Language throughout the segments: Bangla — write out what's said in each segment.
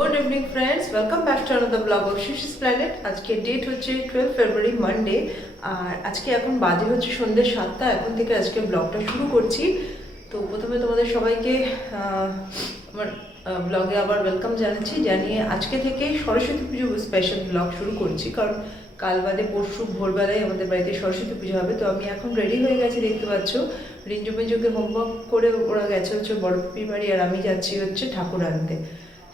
Good evening friends, welcome back to another blog of শিশিস প্ল্যানেট। আজকে ডেট হচ্ছে 12 ফেব্রুয়ারি মানডে, আর আজকে এখন বাজে হচ্ছে সন্ধ্যে 7টা। এখন থেকে আজকে ব্লগটা শুরু করছি। তো প্রথমে তোমাদের সবাইকে আমার ব্লগে আবার ওয়েলকাম জানিয়ে আজকে থেকে সরস্বতী পুজো স্পেশাল ব্লগ শুরু করছি। কারণ কাল বাদে পরশু ভোরবেলায় আমাদের বাড়িতে সরস্বতী পুজো হবে। তো আমি এখন রেডি হয়ে গেছি, দেখতে পাচ্ছ। রিঞ্জুকে হোমওয়ার্ক করে ওরা গেছে হচ্ছে বড় পিপির বাড়ি, আর আমি যাচ্ছি হচ্ছে ঠাকুর আনতে।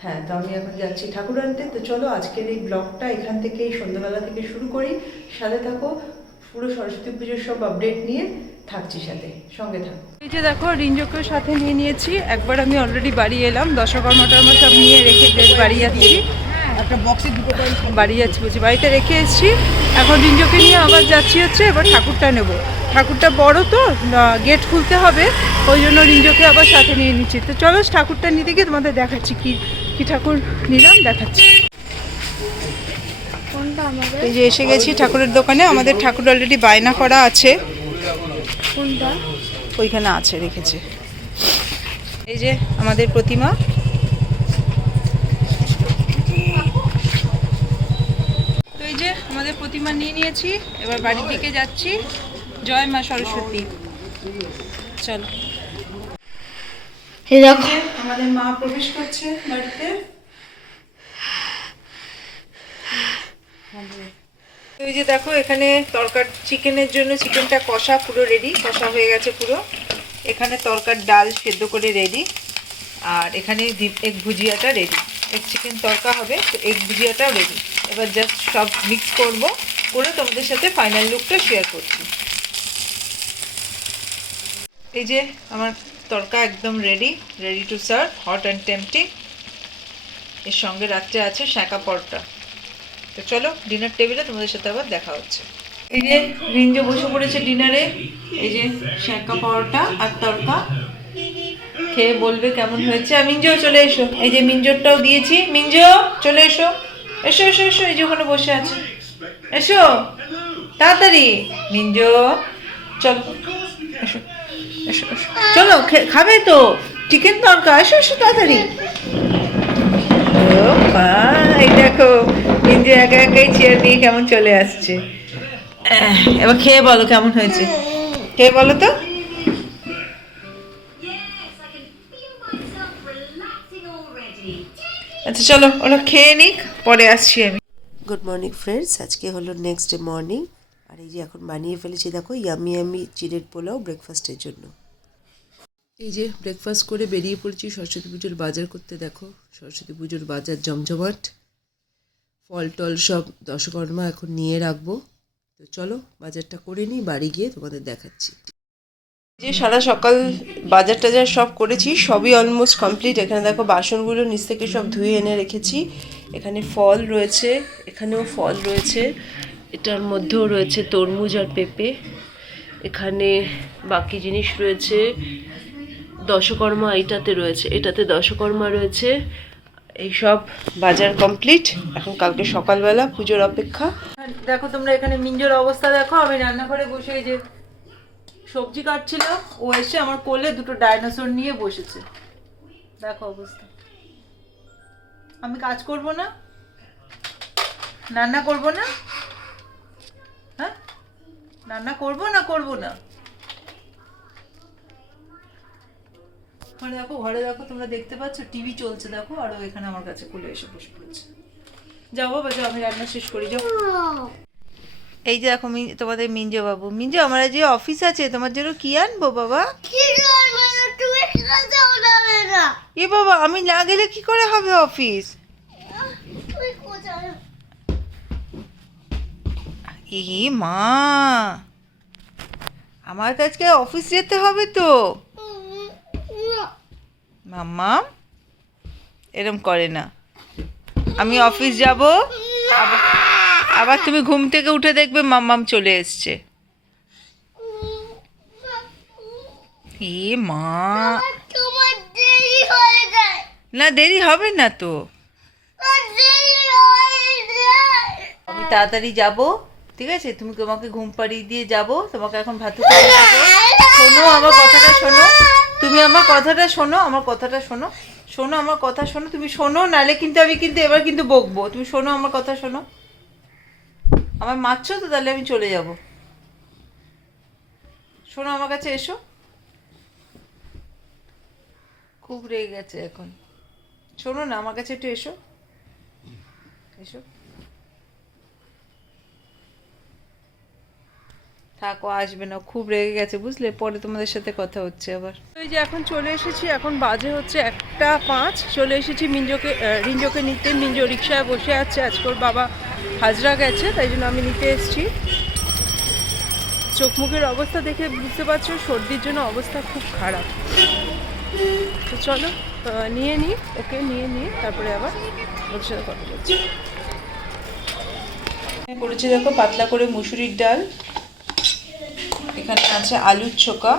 হ্যাঁ, তো আমি এখন যাচ্ছি ঠাকুর আনতে। তো চলো আজকের এই ব্লগটা এখান থেকেই সন্ধ্যাবেলা থেকে শুরু করি। সাথে থাকো, পুরো সরস্বতী পুজোর সব আপডেট নিয়ে থাকছি, সঙ্গে থাকো। এই যে দেখো, রিঞ্জুকেও সাথে নিয়ে নিয়েছি। একবার আমি অলরেডি বাড়ি এলাম, দশকর্মা টর্মা সব নিয়ে রেখে বাড়ি যাচ্ছি। একটা বক্সে দুটো বাড়ি যাচ্ছি, বলছি বাড়িতে রেখে এসেছি। এখন রিঞ্জুকে নিয়ে আবার যাচ্ছি হচ্ছে, এবার ঠাকুরটা নেব। ঠাকুরটা বড় তো, গেট খুলতে হবে, ওই জন্য রিঞ্জুকে আবার সাথে নিয়ে নিচ্ছি। তো চলো ঠাকুরটা নিতে গিয়ে তোমাদের দেখাচ্ছি কি কি ঠাকুর নিলাম, দেখাচ্ছি। এই যে এসে গেছি ঠাকুরের দোকানে। আমাদের ঠাকুর অলরেডি বায়না করা আছে। কোনটা? ওইখানে আছে, রেখেছে। এই যে আমাদের প্রতিমা। তো এই যে আমাদের প্রতিমা নিয়ে নিয়েছি, এবার বাড়ির দিকে যাচ্ছি। জয় মা সরস্বতী। চলো, আমাদের মা প্রবেশ করছে বাড়িতে। এই যে দেখো, এখানে তরকার চিকেনের জন্য চিকেনটা কষা পুরো রেডি, কষা হয়ে গেছে পুরো। এখানে তরকার ডাল সেদ্ধ করে রেডি, আর এখানে এগ ভুজিয়াটা রেডি। এগ চিকেন তরকা হবে, তো এগ ভুজিয়াটাও রেডি। এবার জাস্ট সব মিক্স করে তোমাদের সাথে ফাইনাল লুকটা শেয়ার করছি। এই যে আমার তরকা একদম ready to serve, hot and tempting. এর সঙ্গে রাত্রে আছে শাঁকা পরোটা। তো চলো, ডিনার টেবিলে তোমাদের সাথে আবার দেখা হচ্ছে। এই যে রিঞ্জো বসে পড়েছে ডিনারে। এই যে শাঁকা পরোটা আর তরকা, খেয়ে বলবে কেমন হয়েছে। আর মিঞ্জো চলে এসো, এই যে মিঞ্জোরটাও দিয়েছি। মিঞ্জো চলে এসো, এসো এসো এসো, এই যে ওখানে বসে আছে, এসো তাড়াতাড়ি। মিঞ্জো চলো, এসো এসো এসো, চলো খাবে তো চিকেন তরকা, এসো এসো তাড়াতাড়ি। ও মা, এই দেখো মিঞ্জো একা একাই চেয়ার নিয়ে কেমন চলে আসছে। এবার খেয়ে বলো কেমন হয়েছে, খেয়ে বলো তো। আচ্ছা চলো, ওরা খেয়ে নিক, পরে আসছি আমি। গুড মর্নিং ফ্রেন্ডস, আজকে হলো নেক্সট ডে মর্নিং। আর এই যে এখন বানিয়ে ফেলেছি দেখো ইয়ামি চিড়ের পোলাও ব্রেকফাস্টের জন্য। এই যে ব্রেকফাস্ট করে বেরিয়ে পড়েছি সরস্বতী পুজোর বাজার করতে। দেখো সরস্বতী পুজোর বাজার জমজমাট, ফল টল সব দশকর্মা এখন নিয়ে রাখবো। তো চলো বাজারটা করে নিই, বাড়ি গিয়ে তোমাদের দেখাচ্ছি। যে সারা সকাল বাজার টাজার সব করেছি, সবই অলমোস্ট কমপ্লিট। এখানে দেখো বাসনগুলো নিচ থেকে সব ধুয়ে এনে রেখেছি। এখানে ফল রয়েছে, এখানেও ফল রয়েছে, এটার মধ্যেও রয়েছে তরমুজ আর পেঁপে। এখানে বাকি জিনিস রয়েছে, দশকর্মা এইটাতে রয়েছে, এটাতে দশকর্মা রয়েছে। এই সব বাজার কমপ্লিট। এখন কালকে সকালবেলা পুজোর অপেক্ষা। দেখো তোমরা এখানে মিঞ্জোর অবস্থা দেখো। আমি রান্নাঘরে বসে এই যে সবজি কাটছিলাম, ও এসে আমার কোলে দুটো ডাইনোসর নিয়ে বসেছে। দেখো অবস্থা। আমি কাজ করব না, রান্না করব না, হ্যাঁ রান্না করব না। ঘরে দেখো তোমরা দেখতে পাচ্ছ টিভি চলছে দেখো, আর ও এখানে আমার কাছে কোলে এসে বসে পড়েছে। যাও বাবা যাও, আমি রান্না শেষ করি, যাও। এই যে দেখো তোমাদের মিঞ্জো বাবু। মিঞ্জো, আমার যে অফিস আছে, তোমার জন্য কি আনবো বাবা? এ বাবা, আমি না গেলে কি করে হবে অফিস? এ মা, আমার কাছে অফিস যেতে হবে তো। মাম্মা এরম করে না। আমি অফিস যাব, আবার তুমি ঘুম থেকে উঠে দেখবে মাম্মাম চলে এসছে। এ মা, না দেরি হবে না তো, আমি তাড়াতাড়ি যাব, ঠিক আছে? তুমি তোমাকে ঘুম পাড়িয়ে দিয়ে যাব, তোমাকে এখন ভাত খাইয়ে দেবো। শোনো আমার কথাটা, শোনো, তুমি আমার কথাটা শোনো, আমার কথাটা শোনো। শোনো আমার কথা শোনো, তুমি শোনো, নাহলে কিন্তু আমি কিন্তু এবার কিন্তু বকবো। তুমি শোনো আমার কথা শোনো, আমার মারছো তো তাহলে আমি চলে যাব। শোনো আমার কাছে এসো, খুব রেগে গেছে এখন। শোনো না আমার কাছে একটু এসো, এসো। থাকো, আসবে না, খুব রেগে গেছে বুঝলে, পরে তোমাদের সাথে কথা হচ্ছে আবার। ওই যে এখন চলে এসেছি, এখন বাজে হচ্ছে 1:05, চলে এসেছি রিঞ্জোকে নিতে। মিঞ্জো রিক্সায় বসে আছে, আজকে ওর বাবা হাজরা গেছে, তাই জন্য আমি নিতে এসেছি। চোখ মুখের অবস্থা দেখে বুঝতে পারছো সর্দির জন্য অবস্থা খুব খারাপ। তো চলো নিয়ে নিই, ওকে নিয়ে নিয়ে তারপরে আবার ওর সাথে কথা বলছি। করেছি দেখো পাতলা করে মুসুরির ডাল, এখানে আছে আলুর চোখা,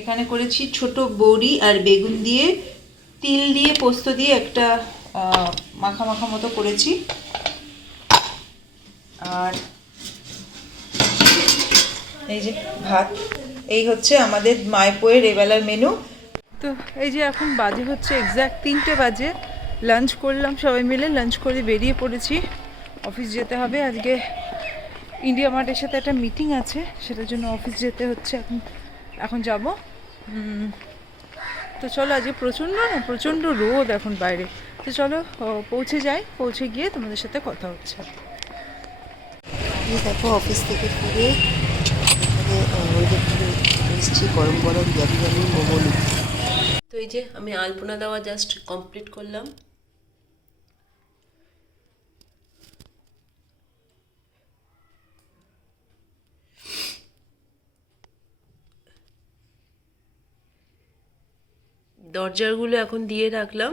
এখানে করেছি ছোট বড়ি আর বেগুন দিয়ে তিল দিয়ে পোস্ত দিয়ে একটা মাখা মাখা মতো করেছি। আর এই যে ভাত, এই হচ্ছে আমাদের মায়ের এবেলার মেনু। তো এই যে এখন বাজে হচ্ছে এক্স্যাক্ট 3টে বাজে, লাঞ্চ করলাম সবাই মিলে, লাঞ্চ করে বেরিয়ে পড়েছি, অফিস যেতে হবে। আজকে ইন্ডিয়া মার্টের সাথে একটা মিটিং আছে, সেটার জন্য অফিস যেতে হচ্ছে, এখন যাব। তো চলো, আজকে প্রচণ্ড রোদ এখন বাইরে। তো চলো পৌঁছে যাই, পৌঁছে গিয়ে তোমাদের সাথে কথা হচ্ছে। দেখো অফিস থেকে ফিরে এসেছি, গরম গরম ইয়ামি ইয়ামি মোমো নিতে। তো এই যে আমি আলপনা দেওয়া জাস্ট কমপ্লিট করলাম। দরজাগুলো এখন দিয়ে রাখলাম।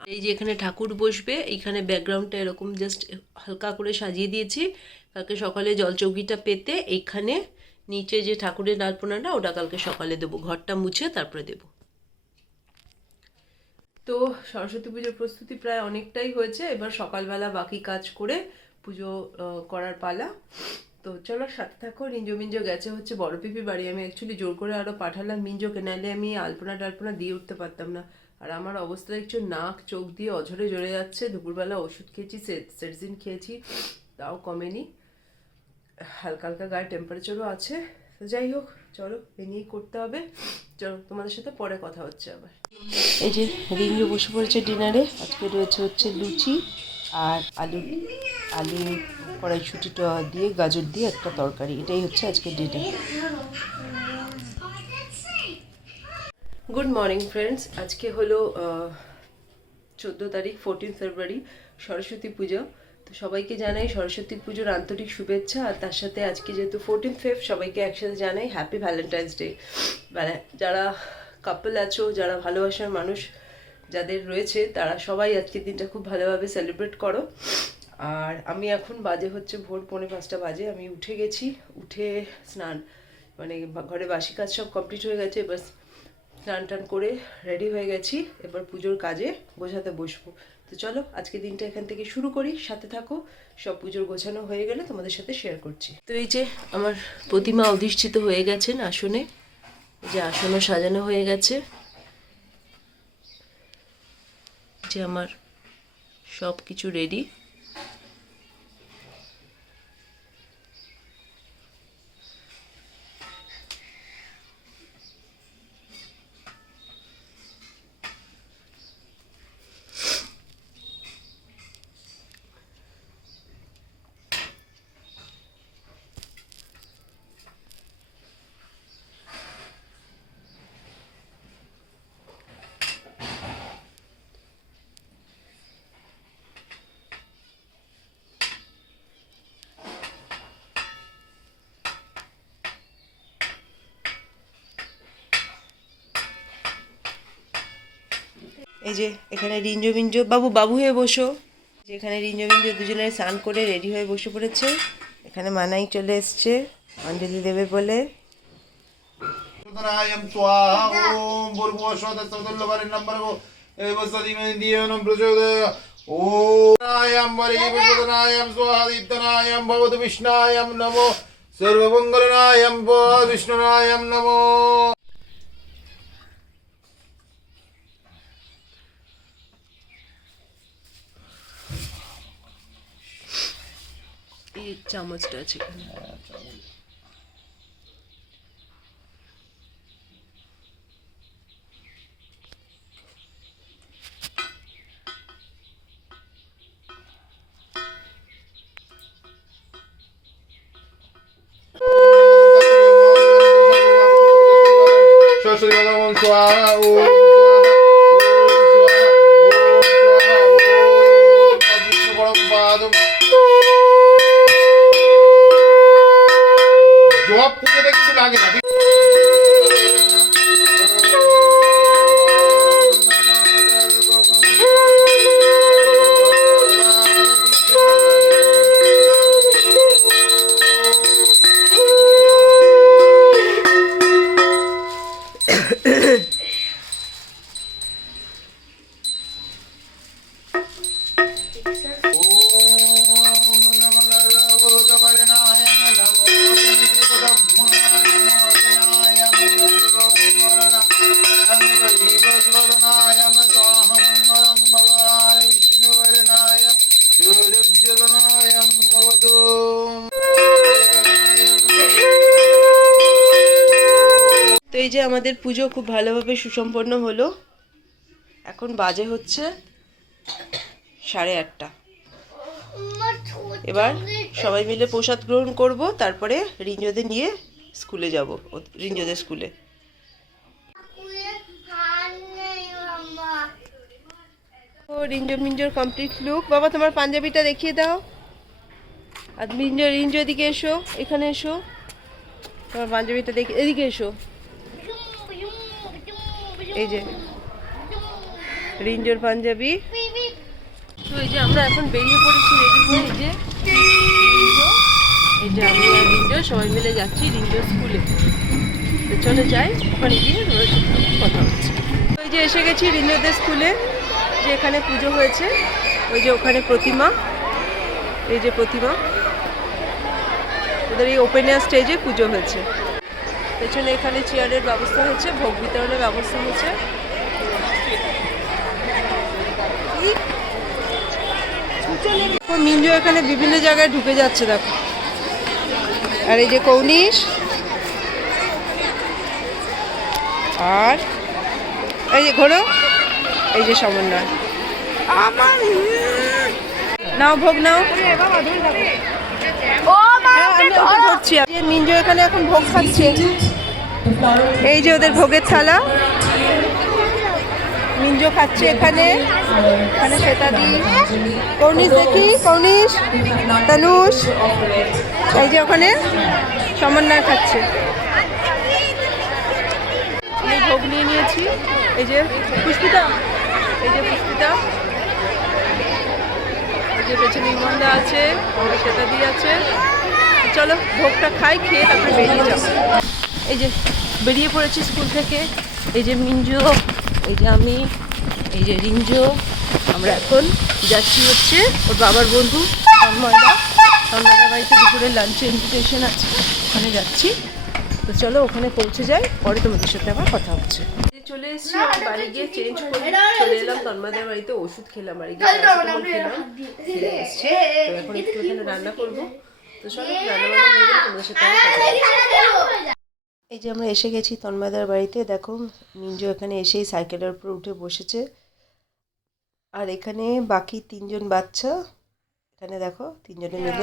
এই যে এখানে ঠাকুর বসবে, এইখানে ব্যাকগ্রাউন্ডটা এরকম জাস্ট হালকা করে সাজিয়ে দিয়েছি। কালকে সকালে জলচৌকিটা পেতে এইখানে নিচে যে ঠাকুরের আলপনাটা ওটা কালকে সকালে দেবো, ঘরটা মুছে তারপরে দেবো। তো সরস্বতী পুজোর প্রস্তুতি প্রায় অনেকটাই হয়েছে, এবার সকালবেলা বাকি কাজ করে পুজো করার পালা। তো চলো সাথে থাকো। মিঞ্জো গেছে হচ্ছে বড় পিপির বাড়ি। আমি অ্যাকচুয়ালি জোর করে আরও পাঠালাম মিঞ্জোকে, নাহলে আমি আলপনা টালপনা দিয়ে উঠতে পারতাম না। আর আমার অবস্থা একটু নাক চোখ দিয়ে অঝরে জ্বরে যাচ্ছে। দুপুরবেলা ওষুধ খেয়েছি, সেটজিন খেয়েছি, তাও কমেনি, হালকা হালকা গায়ে টেম্পারেচারও আছে। তো যাই হোক, চলো এ নিয়েই করতে হবে। চলো তোমাদের সাথে পরে কথা হচ্ছে আবার। এই যে রিঞ্জু বসে পড়েছে ডিনারে। আজকে রয়েছে হচ্ছে লুচি আর আলু কড়াইশুঁটিটা দিয়ে গাজর দিয়ে একটা তরকারি, এটাই হচ্ছে আজকে ডিনার। গুড মর্নিং ফ্রেন্ডস, আজকে হলো 14 তারিখ, 14 ফেব্রুয়ারি, সরস্বতী পুজো। তো সবাইকে জানাই সরস্বতী পুজোর আন্তরিক শুভেচ্ছা। আর তার সাথে আজকে যেহেতু 14 ফেব, সবাইকে একসাথে জানাই হ্যাপি ভ্যালেন্টাইন্স ডে। মানে যারা কাপল আছো, যারা ভালোবাসার মানুষ যাদের রয়েছে, তারা সবাই আজকের দিনটা খুব ভালোভাবে সেলিব্রেট করো। আর আমি এখন বাজে হচ্ছে ভোর 4:45 বাজে, আমি উঠে গেছি, উঠে স্নান মানে ঘরে বাসি কাজ সব কমপ্লিট হয়ে গেছে। এবার স্নান টান করে রেডি হয়ে গেছি, এবার পুজোর কাজে গোছাতে বসবো। তো চলো আজকে দিনটা এখান থেকে শুরু করি, সাথে থাকো। সব পুজোর গোছানো হয়ে গেলে তোমাদের সাথে শেয়ার করছি। তো এই যে আমার প্রতিমা অধিষ্ঠিত হয়ে গেছেন আসনে, যে আসনও সাজানো হয়ে গেছে, যে আমার সব কিছু রেডি। এই যে এখানে রিঞ্জো বাবু হয়ে বসো। যেখানে রিঞ্জো দুজনে স্নান করে রেডি হয়ে বসে পড়েছে। এখানে মানাই চলে এসছে অঞ্জলি দেবে বলে। এই চামচটা আছে এখানে। জব পুজোটা কিছু লাগে না। তো এই যে আমাদের পুজো খুব ভালোভাবে সুসম্পন্ন হলো। এখন বাজে হচ্ছে 8:30। এবার সবাই মিলে প্রসাদ গ্রহণ করব, তারপরে রিঞ্জোদের নিয়ে স্কুলে যাব, রিঞ্জোদের স্কুলে। ও রিঞ্জো মিঞ্জোর কমপ্লিট লুক। বাবা তোমার পাঞ্জাবিটা দেখিয়ে দাও। আর রিঞ্জো এদিকে এসো, এখানে এসো, তোমার পাঞ্জাবিটা দেখে এদিকে এসো। এই যে রিঞ্জোর পাঞ্জাবি। তো এই যে আমরা এখন বেরিয়ে পড়েছি রেডি হয়ে। এই যে আমি আর রিঞ্জো সবাই মিলে যাচ্ছি রিঞ্জোর স্কুলে। তো চলে যাই, ওখানে গিয়ে তোমাদের সাথে কথা হচ্ছে। ওই যে এসে গেছি রিঞ্জোদের স্কুলে, যে এখানে পুজো হয়েছে। ওই যে ওখানে প্রতিমা, এই যে প্রতিমা, ওদের এই ওপেন এয়ার স্টেজে পুজো হয়েছে। পেছনে এখানে চেয়ারের ব্যবস্থা হয়েছে, ভোগ বিতরণের ব্যবস্থা হয়েছে। মিঞ্জো এখানে বিভিন্ন জায়গায় ঢুকে যাচ্ছে দেখো। আর এই যে কৌনিশ, আর এই যে ঘোরো, এই যে সমন্বয়। নাও ভোগ নাও। মিঞ্জো এখানে এখন ভোগ খাচ্ছে। এই যে ওদের ভোগের থালা, মিঞ্জো খাচ্ছে এখানে। এখানে শ্বেতাদি, কৌনিশ দেখি, কৌনিশ, তানুষ, এই যে ওখানে সমন্বয় খাচ্ছে। আমি ভোগ নিয়ে নিয়েছি। এই যে পুষ্পিতা, এই যে পুষ্পিতা, এই যে পেছনে ইমনদা আছে, শ্বেতাদি আছে। চলো ভোগটা খাই, খেয়ে তারপরে বেরিয়ে যাবো। এই যে বেরিয়ে পড়েছি স্কুল থেকে। এই যে মিঞ্জো, এই যে আমি, এই যে রিঞ্জো। আমরা এখন যাচ্ছি হচ্ছে ওর বাবার বন্ধু তন্ময়দা বাড়িতে দুপুরে লাঞ্চে ইনভিটেশন আছে, ওখানে যাচ্ছি। তো চলো ওখানে পৌঁছে যাই, পরে তোমাদের সাথে আবার কথা হচ্ছে। চলে এসেছি, বাড়ি গিয়ে চেঞ্জ করে চলে এলাম তন্ময়দার বাড়িতে। ওষুধ খেলাম, বাড়ি গিয়ে প্যারাসিটামল খেলাম, ফিরে এসেছি। তো এখন একটু এখানে রান্না করবো। তো চলো রান্না বান্না হয়ে গেলে তোমাদের সাথে আবার কথা। এই যে আমরা এসে গেছি তন্ময়দার বাড়িতে। দেখো মিঞ্জো এখানে এসেই সাইকেলের উপর উঠে বসেছে। আর এখানে বাকি 3জন বাচ্চা, এখানে দেখো 3জনে মিলে।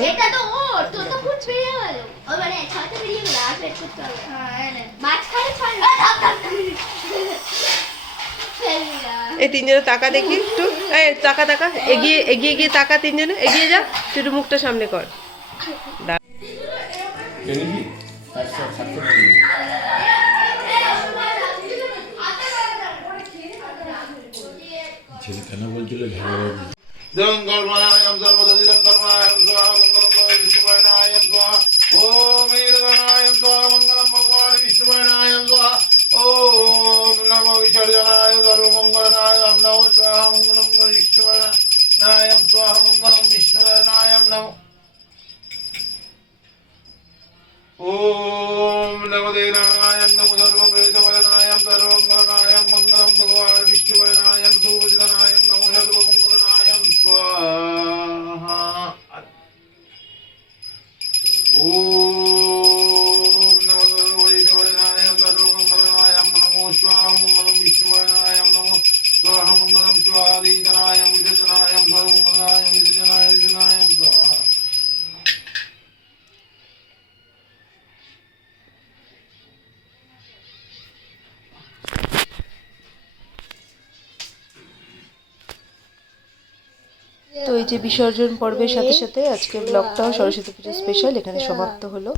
এই 3জনে তাকা দেখি একটু, এই তাকা তাকা, এগিয়ে এগিয়ে গিয়ে তাকা, 3জনে এগিয়ে যা, একটু মুখটা সামনে কর। ছেলে কেন বলছিল দিদং কর্মায়ম সর্বদা দিদং কর্মায়ম স্বাহা মঙ্গলম বিষ্ণুবর্ণায়ম স্বাহা ওম এরগণায়ম স্বাহা মঙ্গলম ভগবান বিষ্ণুবর্ণায়ম স্বাহা ওম নমো বিসর্জনায় সর্বমঙ্গলনায়ম নমো স্বাহা মঙ্গলম বিষ্ণুবর্ণায়ম স্বাহা মঙ্গলম বিষ্ণুবর্ণায়ম নমো ओम नमो नारायण नमो सर्ववेदवरनायं सर्वमंगलनायं मंगलम भगवान विष्णुवरनायं सूर्यनायं नमो सर्वमंगलनायं स्वाहा। তো এই যে বিসর্জন পর্বের সাথে সাথে আজকে ব্লগটাও সরস্বতী পুজো স্পেশাল এখানে সমাপ্ত হলো।